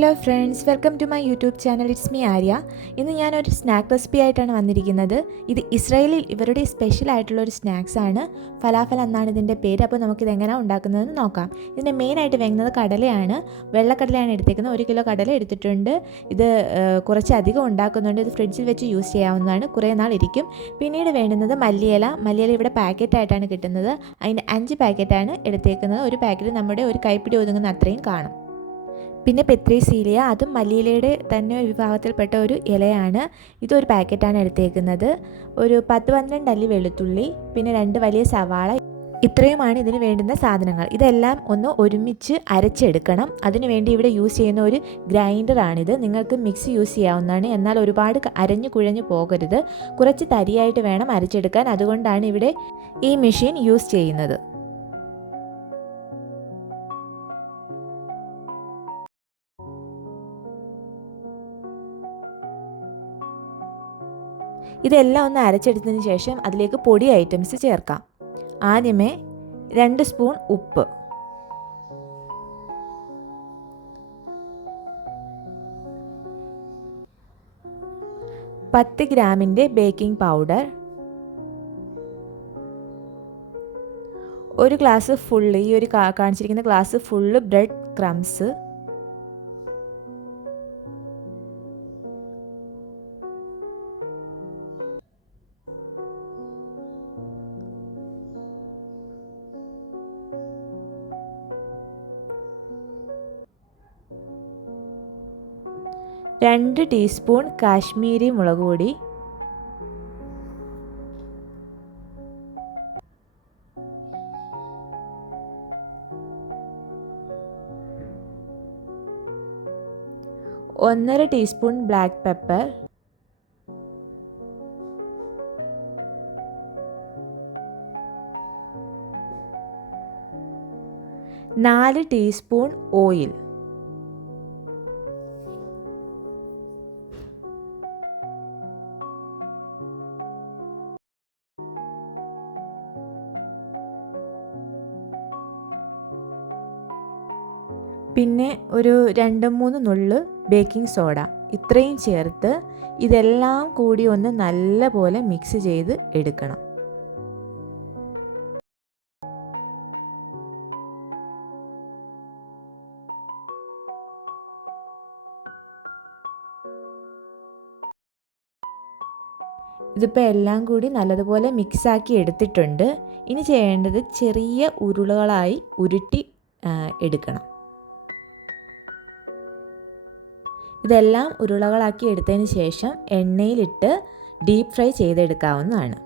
Hello friends, welcome to my YouTube channel. It's me Arya. ഇന്ന് ഞാനൊരു snack recipe ആയിട്ടാണ് വന്നിരിക്കുന്നത്. ഇത് ഇസ്രായേലിൽ ഇവരുടെ സ്പെഷ്യൽ ആയിട്ടുള്ളൊരു സ്നാക്സാണ്. ഫലാഫൽ എന്നാണ് ഇതിൻ്റെ പേര്. അപ്പോൾ നമുക്കിത് എങ്ങനെയാണ് ഉണ്ടാക്കുന്നതെന്ന് നോക്കാം. ഇതിൻ്റെ മെയിനായിട്ട് വേണ്ടുന്നത് കടലയാണ്. വെള്ളക്കടലയാണ് എടുത്തേക്കുന്നത്. 1 കിലോ കടല എടുത്തിട്ടുണ്ട്. ഇത് കുറച്ചധികം ഉണ്ടാക്കുന്നുണ്ട്. ഇത് ഫ്രിഡ്ജിൽ വെച്ച് യൂസ് ചെയ്യാവുന്നതാണ്. കുറേ നാൾ ഇരിക്കും. പിന്നീട് വേണ്ടുന്നത് മല്ലിയില ഇവിടെ പാക്കറ്റായിട്ടാണ് കിട്ടുന്നത്. അതിൻ്റെ 5 പാക്കറ്റാണ് എടുത്തേക്കുന്നത്. ഒരു പാക്കറ്റ് നമ്മുടെ ഒരു കൈപ്പിടി ഒതുങ്ങുന്ന അത്രയും കാണും. പിന്നെ പെത്രീസീലിയ, അതും മല്ലിയിലയുടെ തന്നെ ഒരു വിഭാഗത്തിൽപ്പെട്ട ഒരു ഇലയാണ്. ഇതൊരു പാക്കറ്റാണ് എടുത്തേക്കുന്നത്. ഒരു 10-12 അല്ലി വെളുത്തുള്ളി, പിന്നെ 2 വലിയ സവാള. ഇത്രയുമാണ് ഇതിന് വേണ്ടുന്ന സാധനങ്ങൾ. ഇതെല്ലാം ഒന്ന് ഒരുമിച്ച് അരച്ചെടുക്കണം. അതിനുവേണ്ടി ഇവിടെ യൂസ് ചെയ്യുന്ന ഒരു ഗ്രൈൻഡറാണിത്. നിങ്ങൾക്ക് മിക്സി യൂസ് ചെയ്യാവുന്നതാണ്. എന്നാൽ ഒരുപാട് അരഞ്ഞു കുഴഞ്ഞു പോകരുത്. കുറച്ച് തരിയായിട്ട് വേണം അരച്ചെടുക്കാൻ. അതുകൊണ്ടാണ് ഇവിടെ ഈ മെഷീൻ യൂസ് ചെയ്യുന്നത്. ഇതെല്ലാം ഒന്ന് അരച്ചെടുത്തതിന് ശേഷം അതിലേക്ക് പൊടി ഐറ്റംസ് ചേർക്കാം. ആദ്യമേ 2 സ്പൂൺ ഉപ്പ്, പത്ത് ഗ്രാമിൻ്റെ ബേക്കിംഗ് പൗഡർ, 1 ഗ്ലാസ് ഫുള്ള്, ഈ ഒരു കാണിച്ചിരിക്കുന്ന glass full bread crumbs, 2 teaspoon Kashmiri മുളക് പൊടി, 1/2 teaspoon black pepper, 4 teaspoon oil. പിന്നെ ഒരു 2-3 നുള്ള് ബേക്കിംഗ് സോഡ. ഇത്രയും ചേർത്ത് ഇതെല്ലാം കൂടി ഒന്ന് നല്ലപോലെ മിക്സ് ചെയ്ത് എടുക്കണം. ഇതിപ്പോൾ എല്ലാം കൂടി നല്ലതുപോലെ മിക്സാക്കി എടുത്തിട്ടുണ്ട്. ഇനി ചെയ്യേണ്ടത് ചെറിയ ഉരുളകളായി ഉരുട്ടി എടുക്കണം. ഇതെല്ലാം ഉരുളകളാക്കി എടുത്തതിന് ശേഷം എണ്ണയിലിട്ട് ഡീപ്പ് ഫ്രൈ ചെയ്തെടുക്കാവുന്നതാണ്.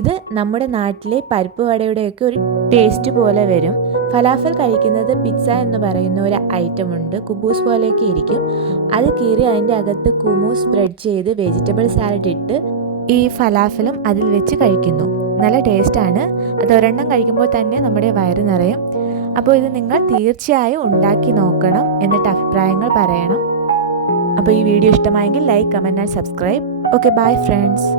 ഇത് നമ്മുടെ നാട്ടിലെ പരിപ്പ് വടയുടെയൊക്കെ ഒരു ടേസ്റ്റ് പോലെ വരും. ഫലാഫൽ കഴിക്കുന്നത് പിസ്സ എന്ന് പറയുന്ന ഒരു ഐറ്റം ഉണ്ട്. കുബൂസ് പോലെയൊക്കെ ഇരിക്കും. അത് കീറി അതിൻ്റെ അകത്ത് കുമൂസ് സ്പ്രെഡ് ചെയ്ത് വെജിറ്റബിൾ സാലഡ് ഇട്ട് ഈ ഫലാഫലും അതിൽ വെച്ച് കഴിക്കുന്നു. നല്ല ടേസ്റ്റാണ്. അത് ഒരെണ്ണം കഴിക്കുമ്പോൾ തന്നെ നമ്മുടെ വയറ് നിറയും. അപ്പോൾ ഇത് നിങ്ങൾ തീർച്ചയായും ഉണ്ടാക്കി നോക്കണം. എന്നിട്ട് അഭിപ്രായങ്ങൾ പറയണം. അപ്പോൾ ഈ വീഡിയോ ഇഷ്ടമായെങ്കിൽ like, comment and subscribe. Okay, bye friends.